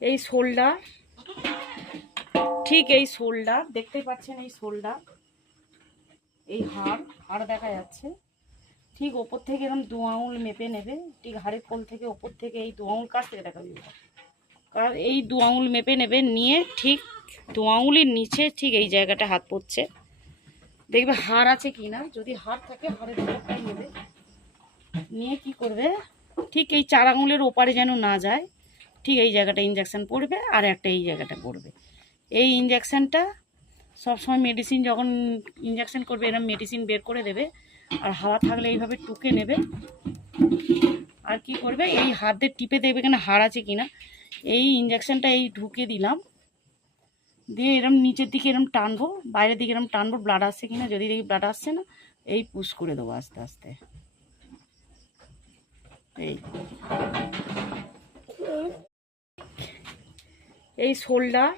এই শোল্ডার ঠিক এই শোল্ডার দেখতে পাচ্ছেন এই শোল্ডার এই হাড় হাড় দেখা যাচ্ছে। ঠিক ওপর থেকে এরকম দু আঙুল মেপে নেবে। ঠিক হাড়ের কোল থেকে ওপর থেকে এই দু আঙুল কাছ থেকে দেখা যাবে? কারণ এই দু আঙুল মেপে নেবে, নিয়ে ঠিক দু আঙুলের নিচে ঠিক এই জায়গাটা হাত পড়ছে। দেখবে হাড় আছে কি না? যদি হাড় থাকে, হাড়ের নেবে। নিয়ে কি করবে? ঠিক এই চার আঙুলের ওপারে যেন না যায়। ঠিক এই জায়গাটা ইঞ্জেকশন পড়বে আর একটা এই জায়গাটা পড়বে। এই ইঞ্জেকশনটা সবসময় মেডিসিন যখন ইঞ্জেকশন করবে এরকম মেডিসিন বের করে দেবে, আর হাওয়া থাকলে এইভাবে টুকে নেবে। আর কি করবে? এই হাত দিয়ে টিপে দেবে এখানে হাড় আছে কিনা। এই ইঞ্জেকশনটা এই ঢুকে দিলাম। দিয়ে এরম নিচের দিকে এরম টানবো, বাইরের দিকে এরম টানবো ব্লাড আসছে কিনা, যদি দেখি ব্লাড আসছে না, এই পুশ করে দেবো আস্তে আস্তে। এই। এই শোল্ডার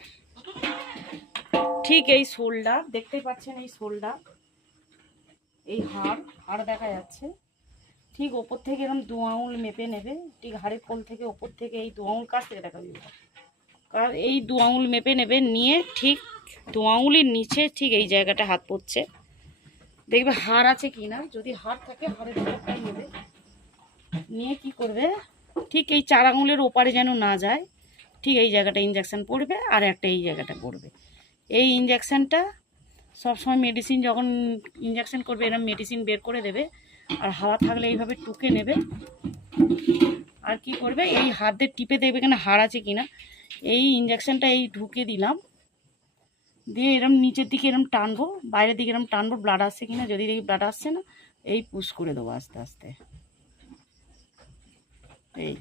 ঠিক এই শোল্ডার দেখতে পাচ্ছেন এই শোল্ডার এই হাড় হাড় দেখা যাচ্ছে। ঠিক ওপর থেকে এরকম দু আঙুল মেপে নেবে। ঠিক হাড়ের কোল থেকে ওপর থেকে এই দু আঙুল কাছ থেকে দেখা যাবে। কারণ এই দু আঙুল মেপে নেবে, নিয়ে ঠিক দু আঙুলের নিচে ঠিক এই জায়গাটা হাত পড়ছে। দেখবে হাড় আছে কি না? যদি হাড় থাকে, হাড়ের উপরটাই নেবে। নিয়ে কি করবে? ঠিক এই চার আঙুলের ওপারে যেন না যায়। ঠিক এই জায়গাটা ইঞ্জেকশান পড়বে আর একটা এই জায়গাটা পড়বে। এই ইঞ্জেকশনটা সবসময় মেডিসিন যখন ইঞ্জেকশন করবে এরকম মেডিসিন বের করে দেবে আর হাওয়া থাকলে এইভাবে টুকে নেবে। আর কি করবে? এই হাত দিয়ে টিপে দেবে এখানে হাড় আছে কিনা। এই ইঞ্জেকশানটা এই ঢুকে দিলাম। দিয়ে এরম নিচের দিকে এরম টানবো, বাইরের দিকে এরম টানবো ব্লাড আসছে কিনা, যদি দেখি ব্লাড আসছে না, এই পুশ করে দেবো আস্তে আস্তে। এই।